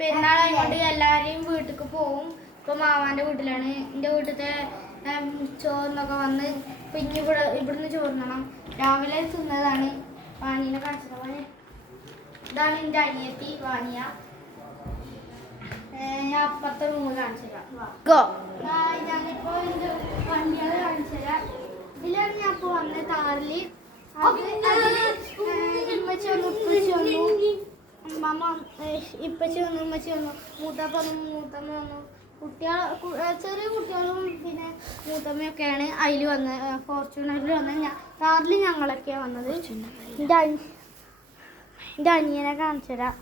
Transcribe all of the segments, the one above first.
പെരുന്നാളായതുകൊണ്ട് എല്ലാവരെയും വീട്ടിലേക്ക് പോവും. ഇപ്പോൾ മാമാൻ്റെ വീട്ടിലാണ്. എൻ്റെ വീട്ടിലത്തെ ചോറിനൊക്കെ വന്ന് പിന്നെ ഇവിടുന്ന് ചോറിനണം. രാവിലെ തിന്നതാണ്. വാനീനെ കാണിച്ചത്. ഇതാണ് എൻ്റെ അനിയത്തി വാനിയ. ഞാൻ അപ്പുറത്തെ റൂമിൽ കാണിച്ചു തരാം. ഞാനിപ്പോൾ എൻ്റെ വണ്ടികൾ കാണിച്ചു തരാം. ഇതിലാണ് ഞാൻ ഇപ്പോൾ വന്നത്. താറിൽ ഇമ്മച്ചി വന്നു, ഉപ്പച്ചി വന്നു, അമ്മ ഇപ്പച്ചി വന്നു, ഉമ്മച്ചി വന്നു, മൂത്തപ്പ വന്നു, മൂത്തമ്മ വന്നു, ചെറിയ കുട്ടികളും പിന്നെ മൂത്തമ്മയൊക്കെയാണ് അതിൽ വന്നത്. ഫോർച്യൂണറിൽ വന്നത്. കാറിൽ ഞങ്ങളൊക്കെയാണ് വന്നത്. എൻ്റെ അനിയനെ കാണിച്ചു തരാം.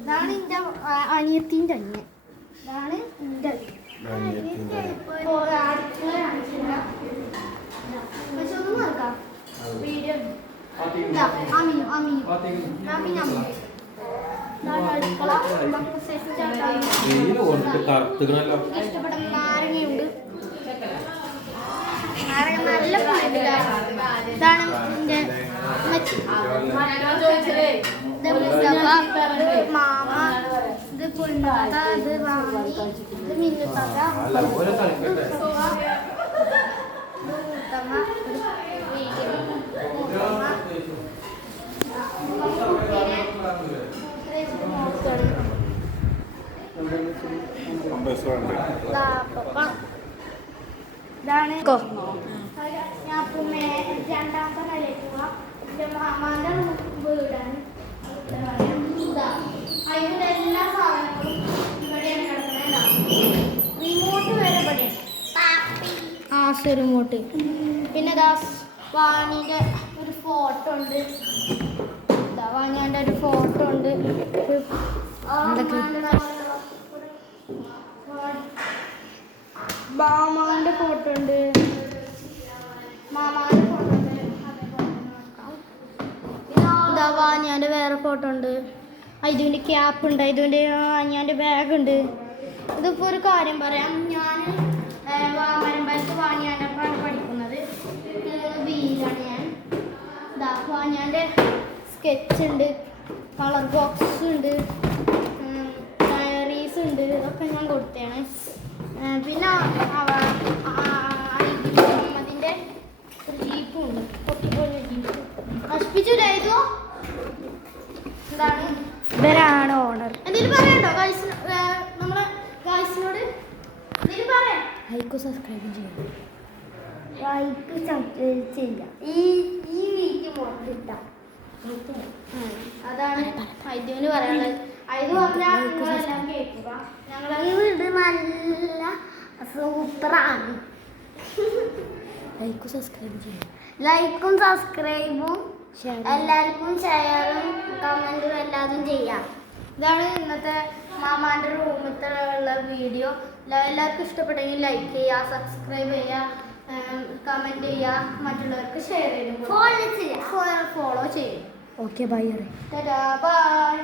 ഇതാണ് എൻ്റെ അനിയത്തിൻ്റെ അനിയൻ. ഇതാണ് എൻ്റെ വീഡിയോ ഇഷ്ടപ്പെട്ട നാരങ്ങയുണ്ട്. നാരങ്ങ നല്ല ഇതാണ് എൻ്റെ മാമ, ഇത് പൊന്നത്ത, ഇത് വാങ്ങി, ഇത് മിന്നുത്തത്ത, ഇതാണ് ഞാൻ രണ്ടാമത്തെ കളിലേക്ക് പോവാം. എൻ്റെ മാമാൻ്റെ വീടാണ്. അതിൻ്റെ എല്ലാ സാധനങ്ങളും ഇവിടെയാണ് കിടക്കുന്നത്. റിമോട്ട് വരെ ഇവിടെയാണ്. റിമോട്ട്. പിന്നെ വാണിൻ്റെ ഒരു ഫോട്ടോ ഉണ്ട്. വാണിയാൻ്റെ ഒരു ഫോട്ടോ ഉണ്ട്. മാമാൻ്റെ ഫോട്ടോ ഉണ്ട്. മാമാൻ്റെ ഫോട്ടോ ഉണ്ട്. പിന്നെ വാനിയാൻ്റെ വേറെ ഫോട്ടോ ഉണ്ട്. ഇതിൻ്റെ ക്യാപ്പ് ഉണ്ട്. ഇതിൻ്റെ വാനിയാൻ്റെ ബാഗ് ഉണ്ട്. ഇതിപ്പോൾ ഒരു കാര്യം പറയാം. ഞാൻ മരമ്പലത്ത് വാനിയാൻ്റെ ഒപ്പമാണ് പഠിക്കുന്നത്. ബിയിലാണ് ഞാൻ. വാനിയാൻ്റെ സ്കെച്ച് ഉണ്ട്, കളർ ബോക്സ് ഉണ്ട്, ഡയറീസ് ഉണ്ട്. ഇതൊക്കെ ഞാൻ കൊടുത്തതാണ്. പിന്നെ അതിൻ്റെ ഒരു ജീപ്പും ഉണ്ട്. പൊട്ടിപ്പോയ ജീപ്പ് നശിപ്പിച്ചിട്ടായിരുന്നു. എന്താണ് ഇവരാണ് ഓണർ. എന്തെങ്കിലും പറയണ്ടോ നമ്മളെ ഗായ്സിനോട്? എന്തെങ്കിലും പറയാം. ലൈക്ക് സബ്സ്ക്രൈബ് ചെയ്യാം. ലൈക്ക് സബ്സ്ക്രൈബ് ചെയ്യാം. ഈ വീക്ക് മോഡൽ കിട്ടാം. അതാണ് ഐദ്യുവിന് പറയാനുള്ളത്. ഐദു പറഞ്ഞാൽ നിങ്ങളെല്ലാം കേൾക്കുക. ഈ വീട് നല്ല സൂപ്പറാണ്. ലൈക്കും സബ്സ്ക്രൈബും ചെയ്യും. ലൈക്കും സബ്സ്ക്രൈബും എല്ലാവർക്കും ഷെയറും കമൻറ്റും എല്ലാതും ചെയ്യാം. ഇതാണ് ഇന്നത്തെ മാമാൻ്റെ റൂമിലത്തെ ഉള്ള വീഡിയോ. എല്ലാവർക്കും ഇഷ്ടപ്പെട്ടെങ്കിൽ ലൈക്ക് ചെയ്യുക, സബ്സ്ക്രൈബ് ചെയ്യുക, കമൻറ്റ് ചെയ്യുക, മറ്റുള്ളവർക്ക് ഷെയർ ചെയ്യും, ഫോളോ ചെയ്യും. Okay bye. ബൈ.